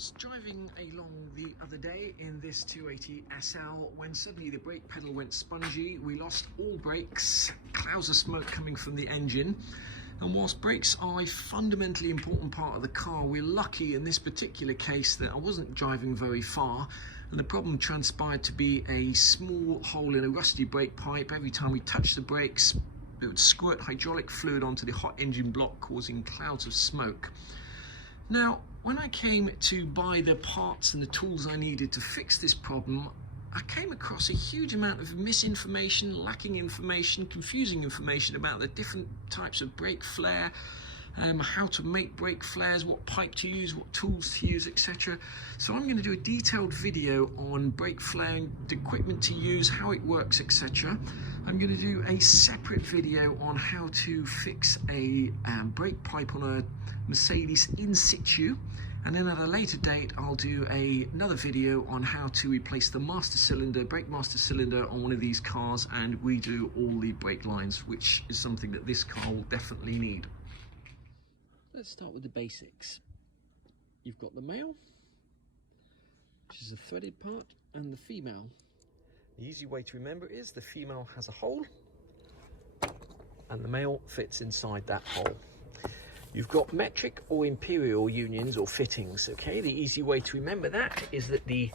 was driving along the other day in this 280 SL when suddenly the brake pedal went spongy. We lost all brakes, clouds of smoke coming from the engine. And whilst brakes are a fundamentally important part of the car, we're lucky in this particular case that I wasn't driving very far, and the problem transpired to be a small hole in a rusty brake pipe. Every time we touched the brakes, it would squirt hydraulic fluid onto the hot engine block, causing clouds of smoke. Now, when I came to buy the parts and the tools I needed to fix this problem, I came across a huge amount of misinformation, lacking information, confusing information about the different types of brake flare, how to make brake flares, what pipe to use, what tools to use, etc. So I'm going to do a detailed video on brake flaring, the equipment to use, how it works, etc. I'm going to do a separate video on how to fix a brake pipe on a Mercedes in situ, and then at a later date I'll do another video on how to replace the master cylinder, brake master cylinder on one of these cars and redo all the brake lines, which is something that this car will definitely need. Let's start with the basics. You've got the male, which is the threaded part, and the female. The easy way to remember it is the female has a hole and the male fits inside that hole. You've got metric or imperial unions or fittings, okay? The easy way to remember that is that the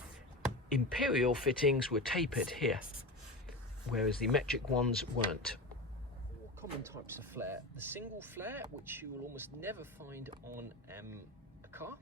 imperial fittings were tapered here, whereas the metric ones weren't. Common types of flare: the single flare, which you will almost never find on a car.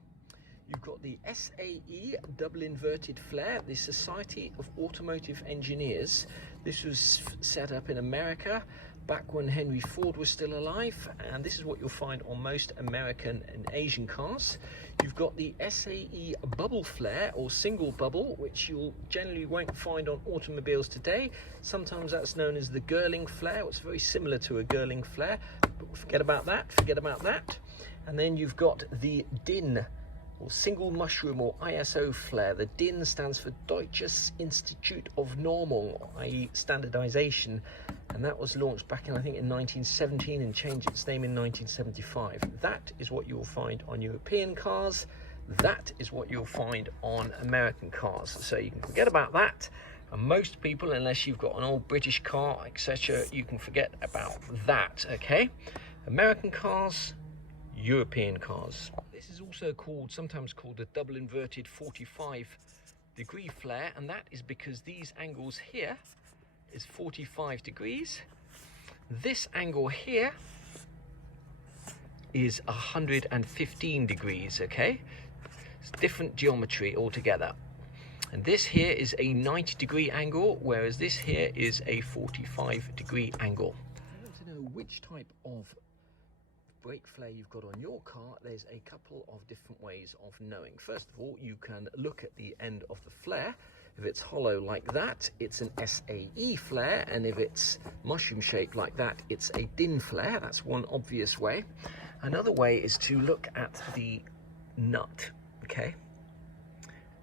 You've got the SAE double inverted flare, the Society of Automotive Engineers. This was set up in America back when Henry Ford was still alive, and this is what you'll find on most American and Asian cars. You've got the SAE bubble flare or single bubble, which you generally won't find on automobiles today. Sometimes that's known as the Girling flare. It's very similar to a Girling flare, but forget about that. And then you've got the DIN or single mushroom or ISO flare. The DIN stands for Deutsches Institut of Normung, i.e. standardization, and that was launched back in, I think, in 1917 and changed its name in 1975. That is what you'll find on European cars. That is what you'll find on American cars. So you can forget about that. And most people, unless you've got an old British car, etc., you can forget about that, okay? American cars, European cars. This is also sometimes called a double inverted 45-degree flare, and that is because these angles here is 45 degrees. This angle here is 115 degrees, okay? It's different geometry altogether. And this here is a 90-degree angle, whereas this here is a 45-degree angle. If you want to know which type of brake flare you've got on your car, there's a couple of different ways of knowing. First of all, you can look at the end of the flare. If it's hollow like that, it's an SAE flare, and if it's mushroom shaped like that, it's a DIN flare. That's one obvious way. Another way is to look at the nut, okay?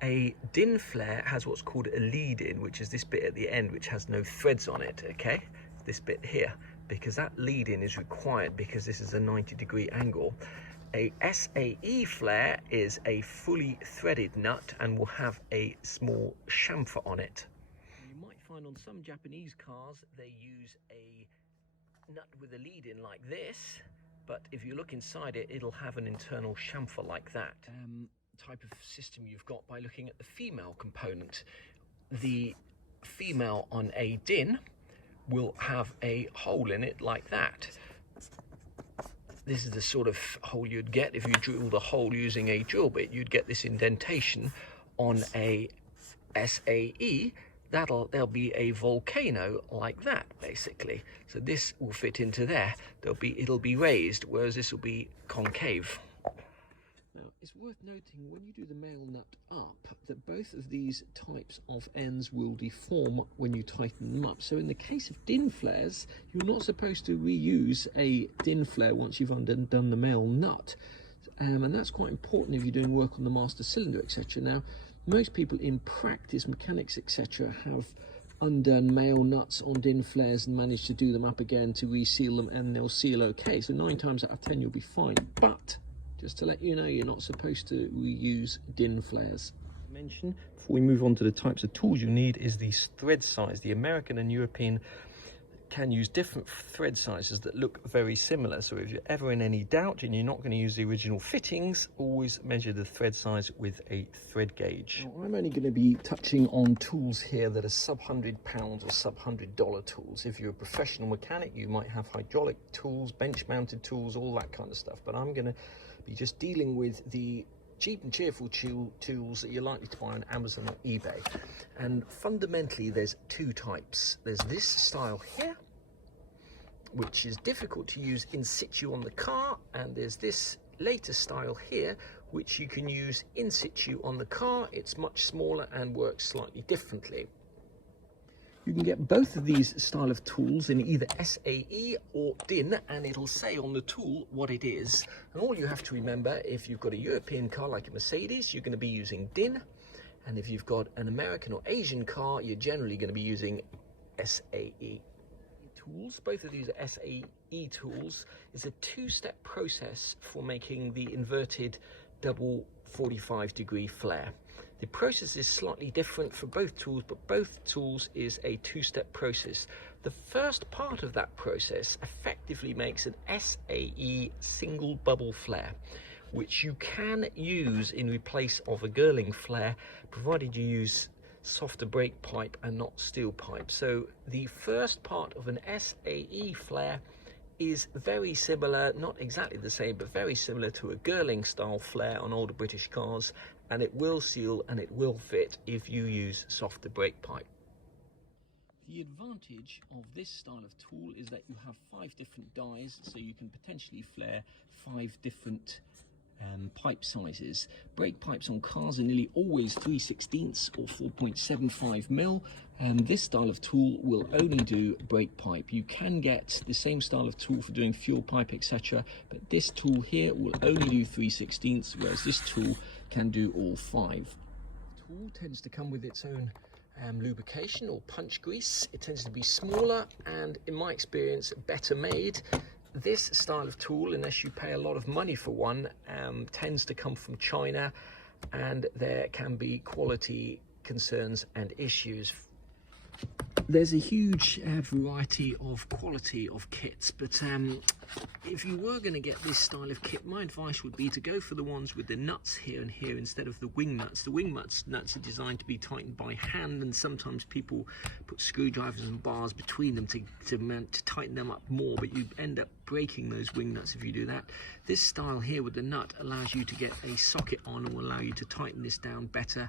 A DIN flare has what's called a lead-in, which is this bit at the end, which has no threads on it, okay? This bit here, because that lead-in is required because this is a 90-degree angle. A SAE flare is a fully threaded nut and will have a small chamfer on it. You might find on some Japanese cars they use a nut with a lead-in like this, but if you look inside it, it'll have an internal chamfer like that. Type of system you've got by looking at the female component. The female on a DIN will have a hole in it like that. This is the sort of hole you'd get if you drilled a hole using a drill bit. You'd get this indentation. On a SAE, there'll be a volcano like that, basically. So this will fit into there. It'll be raised, whereas this will be concave. Now, it's worth noting when you do the male nut up that both of these types of ends will deform when you tighten them up. So in the case of DIN flares, you're not supposed to reuse a DIN flare once you've undone the male nut. And that's quite important if you're doing work on the master cylinder, etc. Now, most people in practice, mechanics, etc., have undone male nuts on DIN flares and managed to do them up again to reseal them, and they'll seal okay. So 9 times out of 10 you'll be fine. But Just to let you know, you're not supposed to reuse DIN flares. Mention before we move on to the types of tools you need is the thread size. The American and European can use different thread sizes that look very similar, so if you're ever in any doubt and you're not going to use the original fittings, always measure the thread size with a thread gauge. Now, I'm only going to be touching on tools here that are sub £100 or sub $100 tools. If you're a professional mechanic, you might have hydraulic tools, bench mounted tools, all that kind of stuff, but I'm going to be just dealing with the cheap and cheerful tools that you're likely to buy on Amazon or eBay. And fundamentally there's two types. There's this style here, which is difficult to use in situ on the car, and there's this later style here which you can use in situ on the car. It's much smaller and works slightly differently. You can get both of these style of tools in either SAE or DIN, and it'll say on the tool what it is. And all you have to remember, if you've got a European car like a Mercedes, you're going to be using DIN, and if you've got an American or Asian car, you're generally going to be using SAE. Tools, both of these are SAE tools, is a two-step process for making the inverted double 45-degree flare. The process is slightly different for both tools, but both tools is a two-step process. The first part of that process effectively makes an SAE single bubble flare, which you can use in place of a Girling flare, provided you use softer brake pipe and not steel pipe. So the first part of an SAE flare is very similar, not exactly the same, but very similar to a Girling style flare on older British cars, and it will seal and it will fit if you use softer brake pipe. The advantage of this style of tool is that you have 5 different dies, so you can potentially flare 5 different pipe sizes. Brake pipes on cars are nearly always 3/16 or 4.75 mil, and this style of tool will only do brake pipe. You can get the same style of tool for doing fuel pipe, etc., but this tool here will only do 3/16, whereas this tool can do all 5. The tool tends to come with its own lubrication or punch grease. It tends to be smaller and, in my experience, better made. This style of tool, unless you pay a lot of money for one, tends to come from China, and there can be quality concerns and issues. There's a huge variety of quality of kits, but if you were going to get this style of kit, my advice would be to go for the ones with the nuts here and here instead of the wing nuts. The wing nuts are designed to be tightened by hand, and sometimes people put screwdrivers and bars between them to tighten them up more, but you end up breaking those wing nuts if you do that. This style here with the nut allows you to get a socket on and will allow you to tighten this down better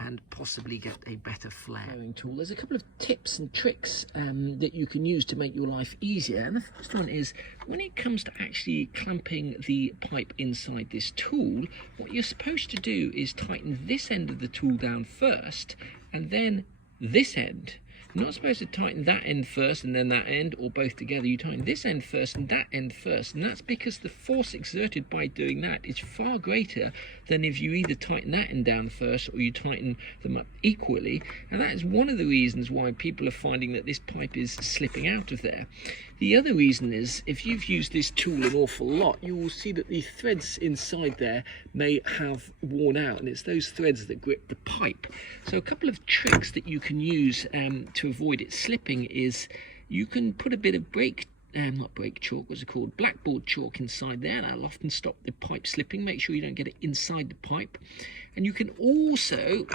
and possibly get a better flaring tool. There's a couple of tips and tricks that you can use to make your life easier, and the first one is when it comes to actually clamping the pipe inside this tool, what you're supposed to do is tighten this end of the tool down first and then this end. You're not supposed to tighten that end first and then that end, or both together. You tighten this end first and that end first, and that's because the force exerted by doing that is far greater than if you either tighten that end down first or you tighten them up equally, and that is one of the reasons why people are finding that this pipe is slipping out of there. The other reason is, if you've used this tool an awful lot, you will see that the threads inside there may have worn out, and it's those threads that grip the pipe. So a couple of tricks that you can use to avoid it slipping is you can put a bit of not brake chalk, what's it called, blackboard chalk inside there. That'll often stop the pipe slipping. Make sure you don't get it inside the pipe. And you can also,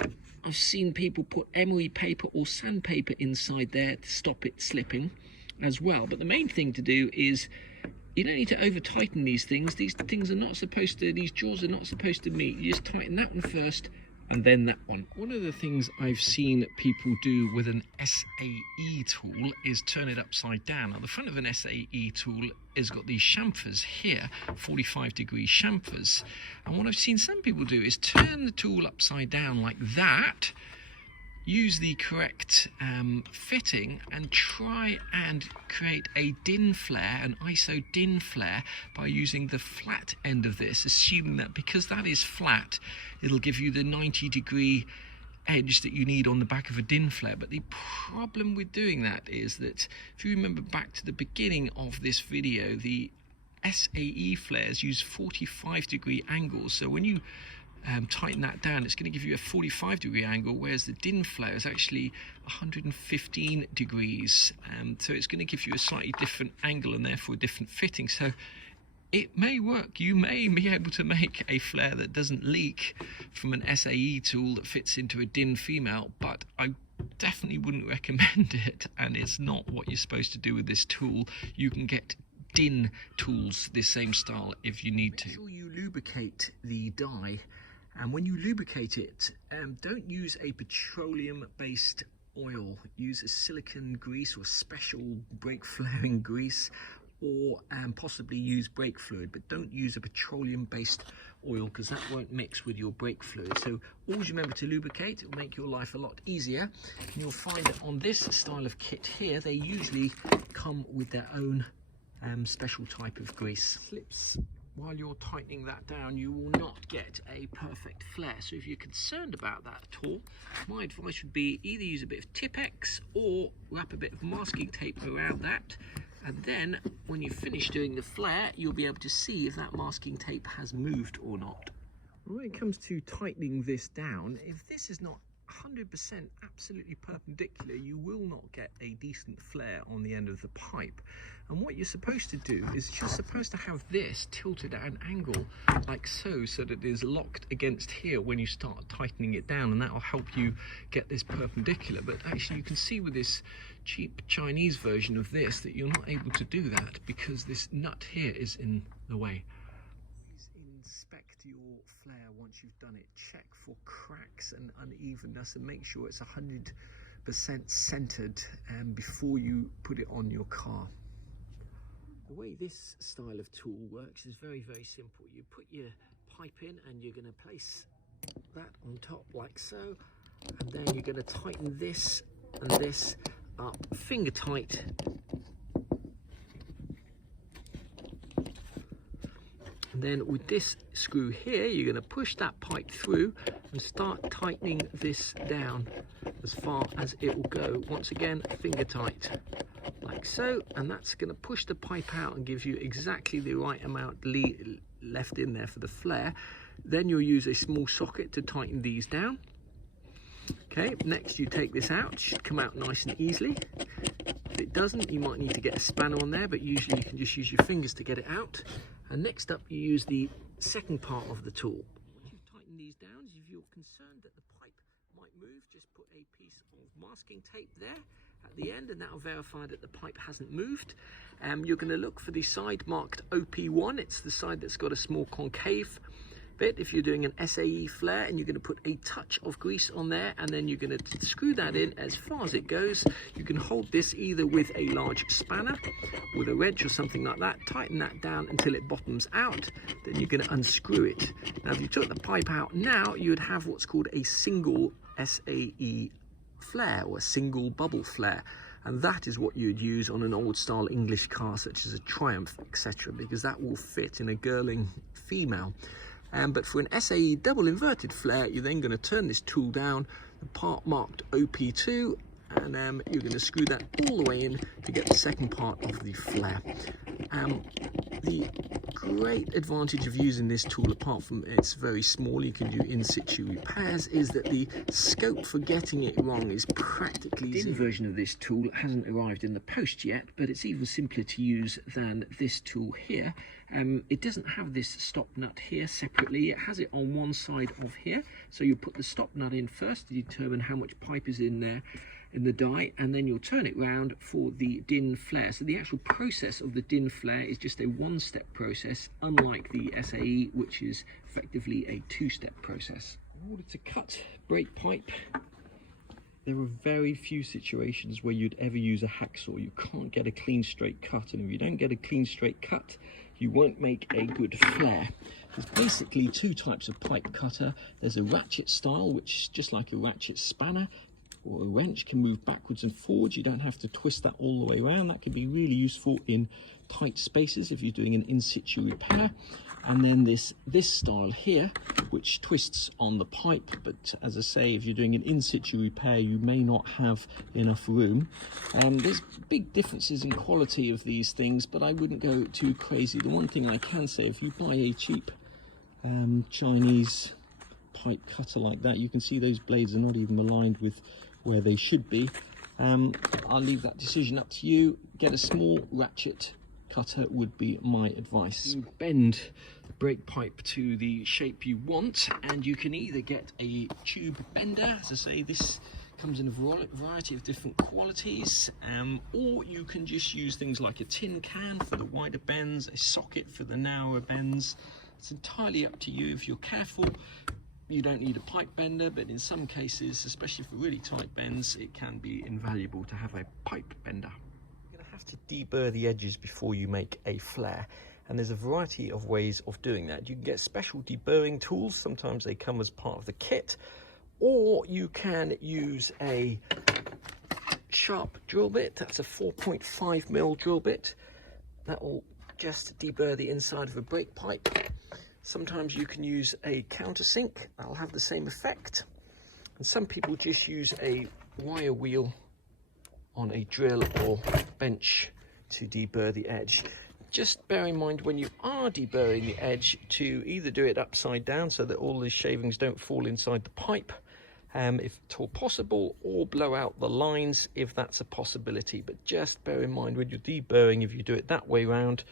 I've seen people put emery paper or sandpaper inside there to stop it slipping as well. But the main thing to do is you don't need to over tighten these things. These things are not supposed to, these jaws are not supposed to meet. You just tighten that one first and then that one. One of the things I've seen people do with an SAE tool is turn it upside down. Now the front of an SAE tool has got these chamfers here, 45-degree chamfers, and what I've seen some people do is turn the tool upside down like that, use the correct fitting and try and create a DIN flare, an ISO DIN flare, by using the flat end of this, assuming that because that is flat, it'll give you the 90-degree edge that you need on the back of a DIN flare. But the problem with doing that is that, if you remember back to the beginning of this video, the SAE flares use 45-degree angles, so when you tighten that down, it's going to give you a 45-degree angle, whereas the DIN flare is actually 115 degrees. So it's going to give you a slightly different angle and therefore a different fitting. So it may work. You may be able to make a flare that doesn't leak from an SAE tool that fits into a DIN female, but I definitely wouldn't recommend it, and it's not what you're supposed to do with this tool. You can get DIN tools this same style if you need to. Make sure you lubricate the die, and when you lubricate it, don't use a petroleum-based oil. Use a silicone grease or special brake flaring grease, or possibly use brake fluid, but don't use a petroleum-based oil because that won't mix with your brake fluid. So always remember to lubricate. It will make your life a lot easier. And you'll find that on this style of kit here, they usually come with their own special type of grease. Slips. While you're tightening that down, you will not get a perfect flare. So if you're concerned about that at all, my advice would be either use a bit of Tipp-Ex or wrap a bit of masking tape around that. And then when you finish doing the flare, you'll be able to see if that masking tape has moved or not. When it comes to tightening this down, if this is not 100% absolutely perpendicular, you will not get a decent flare on the end of the pipe. And what you're supposed to do is you're supposed to have this tilted at an angle like so, so that it is locked against here when you start tightening it down, and that will help you get this perpendicular. But actually you can see with this cheap Chinese version of this that you're not able to do that because this nut here is in the way. Inspect your flare once you've done it. Check for cracks and unevenness and make sure it's 100% centered before you put it on your car. The way this style of tool works is very, very simple. You put your pipe in and you're going to place that on top like so, and then you're going to tighten this and this up finger tight. And then with this screw here, you're going to push that pipe through and start tightening this down as far as it will go. Once again, finger tight, like so. And that's going to push the pipe out and gives you exactly the right amount left in there for the flare. Then you'll use a small socket to tighten these down. Okay, next you take this out. It should come out nice and easily. If it doesn't, you might need to get a spanner on there, but usually you can just use your fingers to get it out. And next up, you use the second part of the tool. Once you've tightened these down, if you're concerned that the pipe might move, just put a piece of masking tape there at the end, and that'll verify that the pipe hasn't moved. You're going to look for the side marked OP1. It's the side that's got a small concave bit if you're doing an SAE flare, and you're going to put a touch of grease on there, and then you're going to screw that in as far as it goes. You can hold this either with a large spanner, with a wrench or something like that, tighten that down until it bottoms out, then you're going to unscrew it. Now if you took the pipe out now, you would have what's called a single SAE flare or a single bubble flare, and that is what you'd use on an old style English car such as a Triumph, etc., because that will fit in a girling female. But for an SAE double inverted flare, you're then going to turn this tool down, the part marked OP2, and you're going to screw that all the way in to get the second part of the flare. The great advantage of using this tool, apart from it's very small, you can do in situ repairs, is that the scope for getting it wrong is practically zero. The DIN version of this tool hasn't arrived in the post yet, but it's even simpler to use than this tool here. It doesn't have this stop nut here separately. It has it on one side of here, so you put the stop nut in first to determine how much pipe is in there in the die, and then you'll turn it round for the DIN flare. So the actual process of the DIN flare is just a one-step process, unlike the SAE, which is effectively a two-step process. In order to cut brake pipe, there are very few situations where you'd ever use a hacksaw. You can't get a clean straight cut, and if you don't get a clean straight cut, you won't make a good flare. There's basically two types of pipe cutter. There's a ratchet style, which is just like a ratchet spanner, or a wrench, can move backwards and forwards. You don't have to twist that all the way around. That can be really useful in tight spaces if you're doing an in-situ repair. And then this style here, which twists on the pipe, but as I say, if you're doing an in-situ repair, you may not have enough room. There's big differences in quality of these things, but I wouldn't go too crazy. The one thing I can say, if you buy a cheap Chinese pipe cutter like that, you can see those blades are not even aligned with where they should be. I'll leave that decision up to you. Get a small ratchet cutter would be my advice. You bend the brake pipe to the shape you want, and you can either get a tube bender, as I say, this comes in a variety of different qualities, or you can just use things like a tin can for the wider bends, a socket for the narrower bends. It's entirely up to you. If you're careful, you don't need a pipe bender, but in some cases, especially for really tight bends, it can be invaluable to have a pipe bender. Have to deburr the edges before you make a flare, and there's a variety of ways of doing that. You can get special deburring tools, sometimes they come as part of the kit, or you can use a sharp drill bit. That's a 4.5mm drill bit that will just deburr the inside of a brake pipe. Sometimes you can use a countersink, that'll have the same effect, and some people just use a wire wheel on a drill or bench to deburr the edge. Just bear in mind when you are deburring the edge to either do it upside down so that all the shavings don't fall inside the pipe, if at all possible, or blow out the lines if that's a possibility. But just bear in mind when you're deburring, if you do it that way round,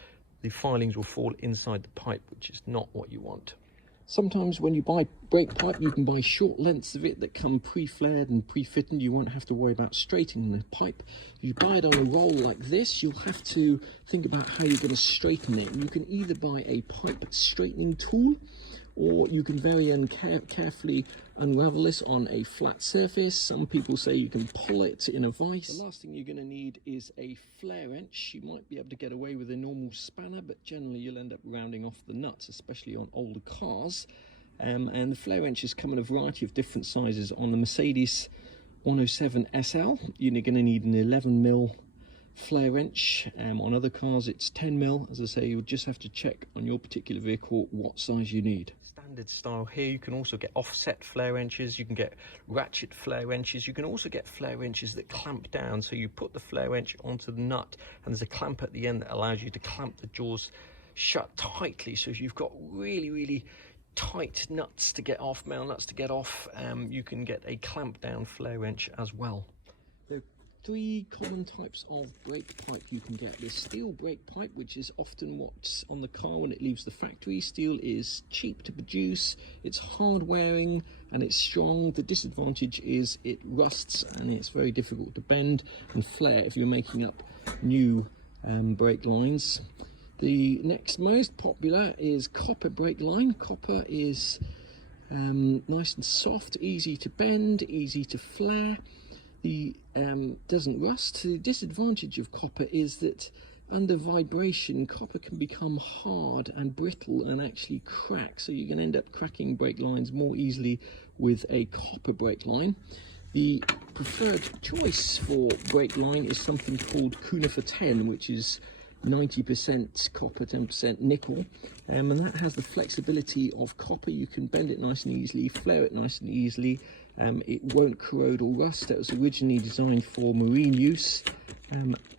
the filings will fall inside the pipe, which is not what you want. Sometimes when you buy brake pipe, you can buy short lengths of it that come pre-flared and pre-fitted. You won't have to worry about straightening the pipe. If you buy it on a roll like this, you'll have to think about how you're going to straighten it. You can either buy a pipe straightening tool, or you can very carefully unravel this on a flat surface. Some people say you can pull it in a vise. The last thing you're going to need is a flare wrench. You might be able to get away with a normal spanner, but generally you'll end up rounding off the nuts, especially on older cars. And the flare wrenches come in a variety of different sizes. On the Mercedes 107 SL, you're going to need an 11mm flare wrench. On other cars it's 10mm. As I say, you'll just have to check on your particular vehicle what size you need. Standard style here, you can also get offset flare wrenches, you can get ratchet flare wrenches, you can also get flare wrenches that clamp down, so you put the flare wrench onto the nut and there's a clamp at the end that allows you to clamp the jaws shut tightly. So if you've got really tight nuts to get off, male nuts to get off, you can get a clamp down flare wrench as well. There are three common types of brake pipe you can get. There's steel brake pipe, which is often what's on the car when it leaves the factory. Steel is cheap to produce, it's hard wearing and it's strong. The disadvantage is it rusts and it's very difficult to bend and flare if you're making up new brake lines. The next most popular is copper brake line. Copper is nice and soft, easy to bend, easy to flare. The doesn't rust. The disadvantage of copper is that under vibration, copper can become hard and brittle and actually crack. So you're going to end up cracking brake lines more easily with a copper brake line. The preferred choice for brake line is something called Cunifer 10, which is 90% copper, 10% nickel, and that has the flexibility of copper. You can bend it nice and easily, flare it nice and easily. It won't corrode or rust. That was originally designed for marine use.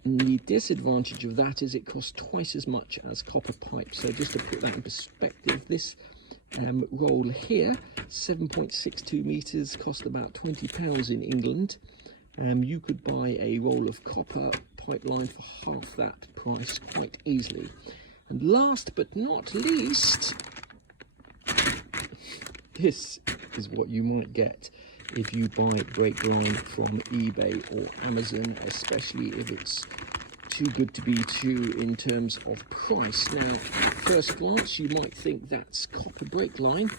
The disadvantage of that is it costs twice as much as copper pipe. So just to put that in perspective, this roll here, 7.62 meters, cost about £20 in England. You could buy a roll of copper pipeline for half that price quite easily. And last but not least, this is what you might get if you buy brake line from eBay or Amazon, especially if it's too good to be true in terms of price. Now, at first glance, you might think that's copper brake line,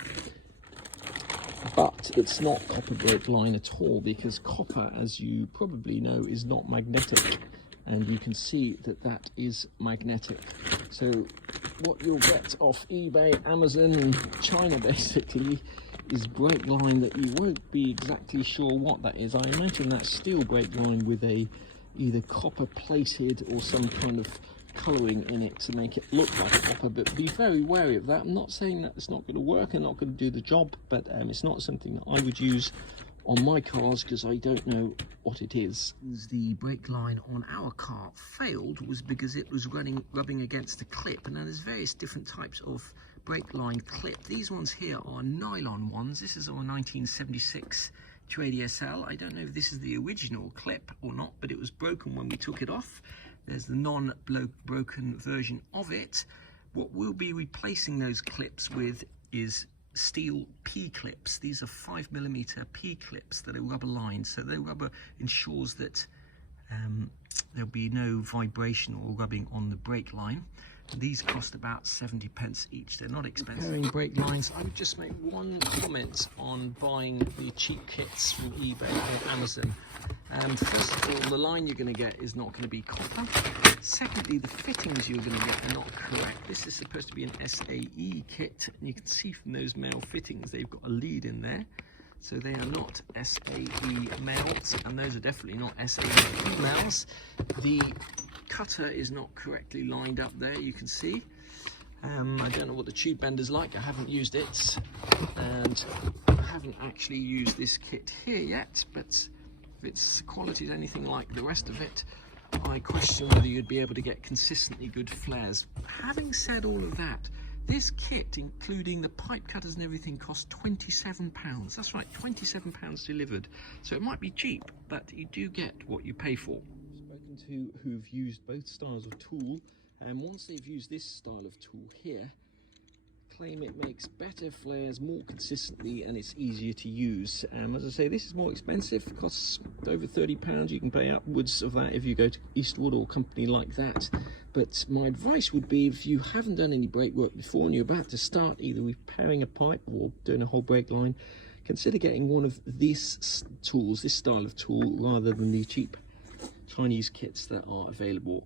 but it's not copper brake line at all, because copper, as you probably know, is not magnetic, and you can see that that is magnetic. So what you'll get off eBay, Amazon and China basically is brake line that you won't be exactly sure what that is. I imagine that's steel brake line with a either copper plated or some kind of colouring in it to make it look like a copper, but be very wary of that. I'm not saying that it's not going to work and not going to do the job, but it's not something that I would use on my cars because I don't know what it is. The brake line on our car failed was because it was rubbing against a clip, and now there's various different types of brake line clip. These ones here are nylon ones. This is our 1976 Trade SL. I don't know if this is the original clip or not, but it was broken when we took it off. There's the non-broken version of it. What we'll be replacing those clips with is steel P-clips. These are 5mm P-clips that are rubber lined, so the rubber ensures that there'll be no vibration or rubbing on the brake line. These cost about 70p each. They're not expensive. Comparing brake lines, I would just make one comment on buying the cheap kits from eBay or Amazon. First of all, the line you're going to get is not going to be copper. Secondly, the fittings you're going to get are not correct. This is supposed to be an SAE kit, and you can see from those male fittings they've got a lead in there. So they are not SAE males, and those are definitely not SAE females. The cutter is not correctly lined up there, you can see. I don't know what the tube bender's like. I haven't used it, and I haven't actually used this kit here yet, but if its quality is anything like the rest of it, I question whether you'd be able to get consistently good flares. Having said all of that, this kit, including the pipe cutters and everything, cost £27. That's right, £27 delivered. So it might be cheap, but you do get what you pay for. Spoken to who've used both styles of tool, and once they've used this style of tool here, claim it makes better flares more consistently and it's easier to use. As I say, this is more expensive, costs over £30. You can pay upwards of that if you go to Eastwood or a company like that. But my advice would be, if you haven't done any brake work before and you're about to start either repairing a pipe or doing a whole brake line, consider getting one of these tools, this style of tool, rather than the cheap Chinese kits that are available.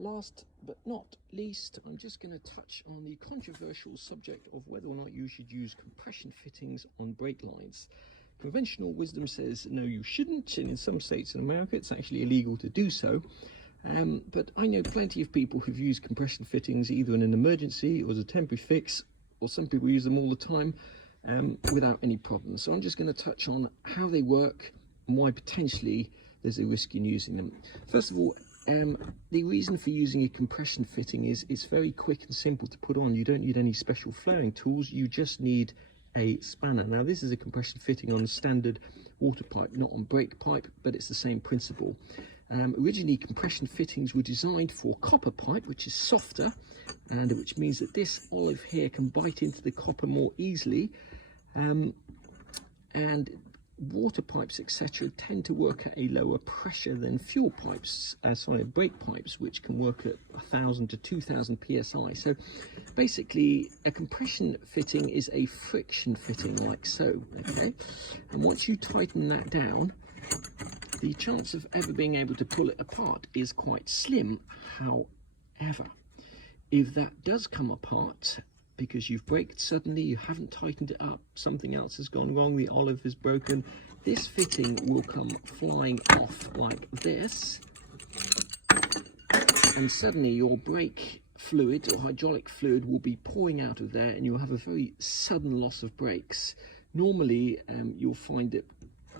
Last but not least, I'm just going to touch on the controversial subject of whether or not you should use compression fittings on brake lines. Conventional wisdom says no, you shouldn't, and in some states in America it's actually illegal to do so. But I know plenty of people who've used compression fittings either in an emergency or as a temporary fix, or some people use them all the time without any problems. So I'm just going to touch on how they work and why potentially there's a risk in using them. First of all, the reason for using a compression fitting is it's very quick and simple to put on. You don't need any special flaring tools, you just need a spanner. Now this is a compression fitting on a standard water pipe, not on brake pipe, but it's the same principle. Originally compression fittings were designed for copper pipe, which is softer, and which means that this olive here can bite into the copper more easily, and water pipes etc. tend to work at a lower pressure than fuel pipes, brake pipes, which can work at 1000 to 2000 psi. So basically a compression fitting is a friction fitting, like so, okay? And once you tighten that down, the chance of ever being able to pull it apart is quite slim. However, if that does come apart because you've braked suddenly, you haven't tightened it up, something else has gone wrong, the olive is broken, this fitting will come flying off like this, and suddenly your brake fluid or hydraulic fluid will be pouring out of there, and you'll have a very sudden loss of brakes. Normally you'll find that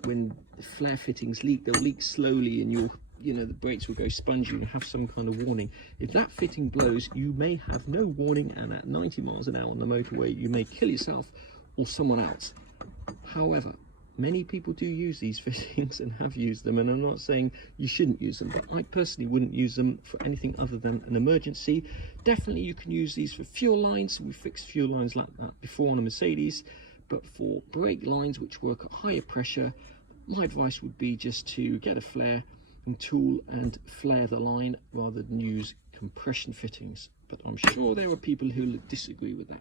when flare fittings leak, they'll leak slowly, and the brakes will go spongy and have some kind of warning. If that fitting blows, you may have no warning, and at 90 miles an hour on the motorway, you may kill yourself or someone else. However, many people do use these fittings and have used them, and I'm not saying you shouldn't use them, but I personally wouldn't use them for anything other than an emergency. Definitely you can use these for fuel lines. We fixed fuel lines like that before on a Mercedes, but for brake lines which work at higher pressure, my advice would be just to get a flare and tool and flare the line rather than use compression fittings. But I'm sure there are people who disagree with that.